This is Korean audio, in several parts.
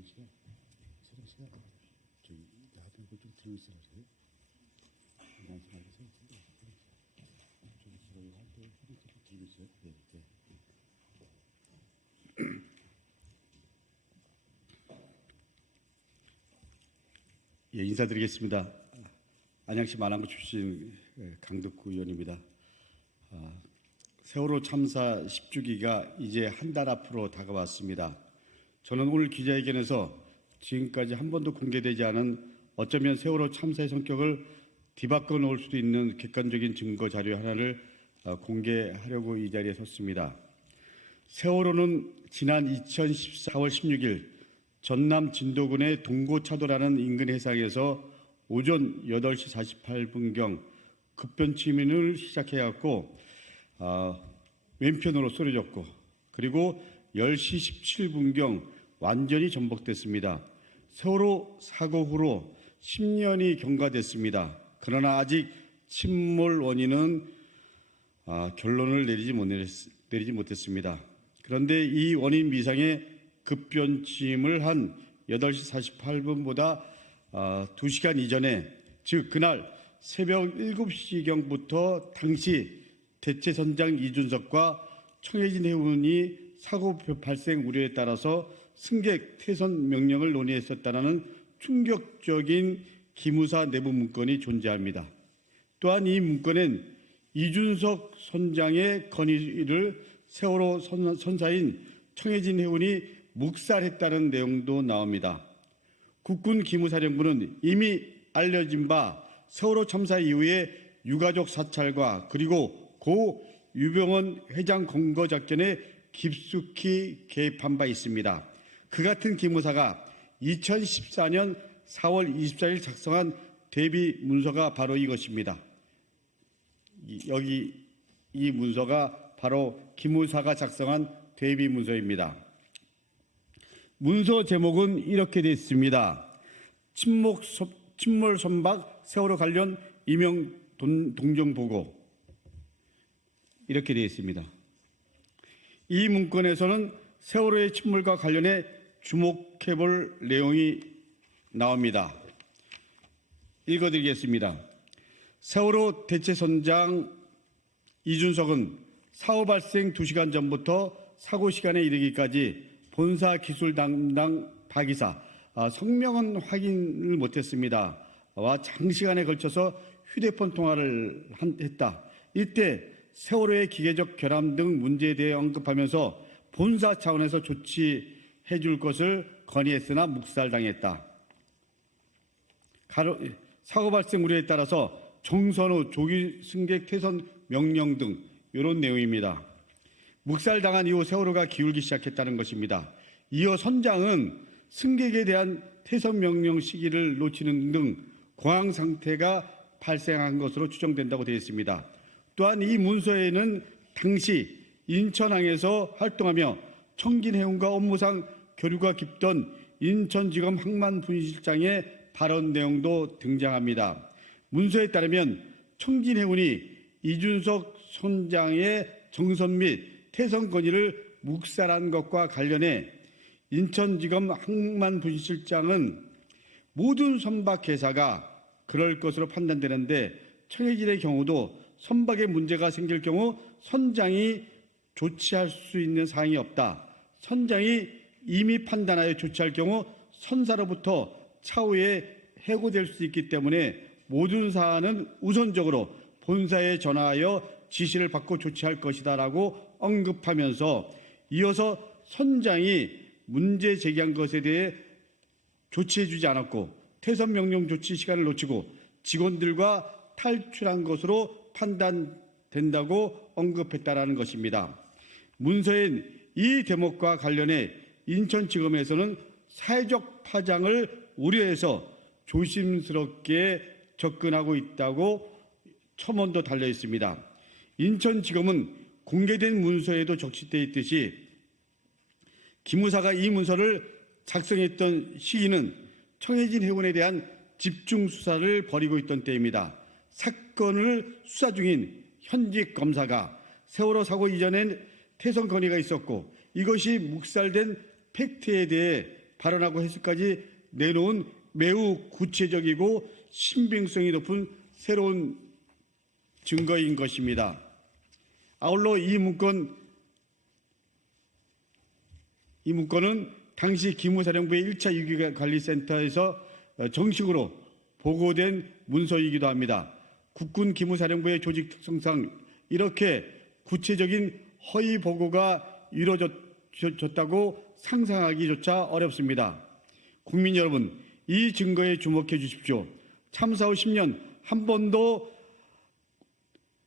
만 씨가 세령 씨가 저기 나도 이거 좀 들고 있어가지고 말씀하기 생각인데 저기 제가 이거 할때 휴대폰 들고 있어요. 네, 네. 예, 인사드리겠습니다. 안양시 마랑구 출신 강덕구 의원입니다. 세월호 참사 10주기가 이제 한 달 앞으로 다가왔습니다. 저는 오늘 기자회견에서 지금까지 한 번도 공개되지 않은 어쩌면 세월호 참사의 성격을 뒤바꿔 놓을 수도 있는 객관적인 증거 자료 하나를 공개하려고 이 자리에 섰습니다. 세월호는 지난 2014월 16일 전남 진도군의 동고차도라는 인근 해상에서 오전 8시 48분경 급변침을 시작해갖고 왼편으로 쏘려졌고 그리고 10시 17분경 완전히 전복됐습니다. 세월호 사고 후로 10년이 경과됐습니다. 그러나 아직 침몰 원인은 결론을 내리지 못했습니다. 그런데 이 원인 미상의 급변침을 한 8시 48분보다 2시간 이전에, 즉 그날 새벽 7시경부터 당시 대체선장 이준석과 청해진 해운이 사고 발생 우려에 따라서 승객 퇴선 명령을 논의했었다는 충격적인 기무사 내부 문건이 존재합니다. 또한 이 문건엔 이준석 선장의 건의를 세월호 선사인 청해진 해운이 묵살했다는 내용도 나옵니다. 국군 기무사령부는 이미 알려진 바 세월호 참사 이후에 유가족 사찰과 그리고 고 유병원 회장 검거 작전에 깊숙이 개입한 바 있습니다. 그 같은 기무사가 2014년 4월 24일 작성한 대비 문서가 바로 이것입니다. 여기 이 문서가 바로 기무사가 작성한 대비 문서입니다. 문서 제목은 이렇게 되어 있습니다. 침몰 선박 세월호 관련 임용 동정 보고, 이렇게 되어 있습니다. 이 문건에서는 세월호의 침몰과 관련해 주목해볼 내용이 나옵니다. 읽어드리겠습니다. 세월호 대체선장 이준석은 사고 발생 2시간 전부터 사고 시간에 이르기까지 본사 기술 담당 박이사, 성명은 확인을 못했습니다. 와 장시간에 걸쳐서 휴대폰 통화를 했다. 이때 세월호의 기계적 결함 등 문제에 대해 언급하면서 본사 차원에서 조치해 줄 것을 건의했으나 묵살당했다. 사고 발생 우려에 따라서 정선후 조기 승객 퇴선 명령 등 이런 내용입니다. 묵살당한 이후 세월호가 기울기 시작했다는 것입니다. 이어 선장은 승객에 대한 퇴선 명령 시기를 놓치는 등 공황 상태가 발생한 것으로 추정된다고 되어 있습니다. 또한 이 문서에는 당시 인천항에서 활동하며 청진해운과 업무상 교류가 깊던 인천지검 항만분실장의 발언 내용도 등장합니다. 문서에 따르면 청진해운이 이준석 선장의 정선 및 퇴선 건의를 묵살한 것과 관련해 인천지검 항만분실장은 모든 선박 회사가 그럴 것으로 판단되는데 청해진의 경우도 선박에 문제가 생길 경우 선장이 조치할 수 있는 사항이 없다. 선장이 이미 판단하여 조치할 경우 선사로부터 차후에 해고될 수 있기 때문에 모든 사안은 우선적으로 본사에 전화하여 지시를 받고 조치할 것이다라고 언급하면서 이어서 선장이 문제 제기한 것에 대해 조치해주지 않았고 퇴선 명령 조치 시간을 놓치고 직원들과 탈출한 것으로 판단된다고 언급했다라는 것입니다. 문서엔 이 대목과 관련해 인천지검에서는 사회적 파장을 우려해서 조심스럽게 접근하고 있다고 첨언도 달려 있습니다. 인천지검은 공개된 문서에도 적시되어 있듯이 기무사가 이 문서를 작성했던 시기는 청해진 해운에 대한 집중 수사를 벌이고 있던 때입니다. 사건을 수사 중인 현직 검사가 세월호 사고 이전엔 퇴선 건의가 있었고 이것이 묵살된 팩트에 대해 발언하고 해석까지 내놓은 매우 구체적이고 신빙성이 높은 새로운 증거인 것입니다. 아울러 이 문건은 당시 기무사령부의 1차 위기관리센터에서 정식으로 보고된 문서이기도 합니다. 국군 기무사령부의 조직 특성상 이렇게 구체적인 허위 보고가 이루어졌다고 상상하기조차 어렵습니다. 국민 여러분, 이 증거에 주목해 주십시오. 참사 후 10년 한 번도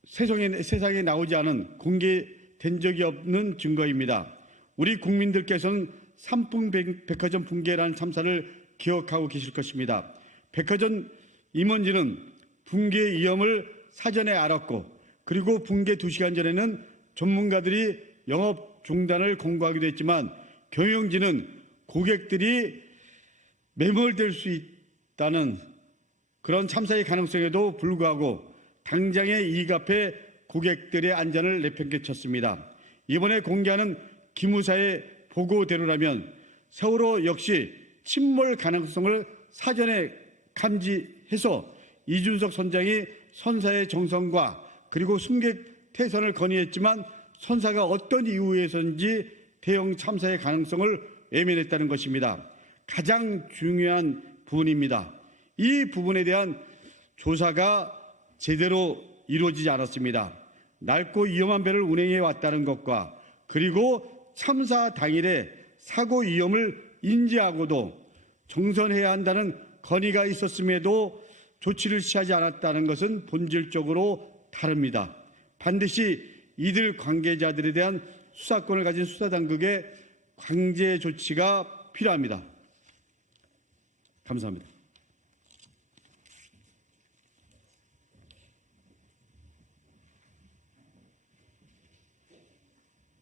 세상에 나오지 않은 공개된 적이 없는 증거입니다. 우리 국민들께서는 삼풍백화점 붕괴라는 참사를 기억하고 계실 것입니다. 백화점 임원진은 붕괴 위험을 사전에 알았고, 그리고 붕괴 2시간 전에는 전문가들이 영업 중단을 권고하기도 했지만, 경영진은 고객들이 매몰될 수 있다는 그런 참사의 가능성에도 불구하고 당장의 이익 앞에 고객들의 안전을 내팽개쳤습니다. 이번에 공개하는 기무사의 보고대로라면 세월호 역시 침몰 가능성을 사전에 감지해서 이준석 선장이 선사의 정성과 그리고 승객 퇴선을 건의했지만 선사가 어떤 이유에서인지 대형 참사의 가능성을 외면했다는 것입니다. 가장 중요한 부분입니다. 이 부분에 대한 조사가 제대로 이루어지지 않았습니다. 낡고 위험한 배를 운행해 왔다는 것과 그리고 참사 당일에 사고 위험을 인지하고도 정선해야 한다는 건의가 있었음에도 조치를 취하지 않았다는 것은 본질적으로 다릅니다. 반드시 이들 관계자들에 대한 수사권을 가진 수사당국의 강제 조치가 필요합니다. 감사합니다.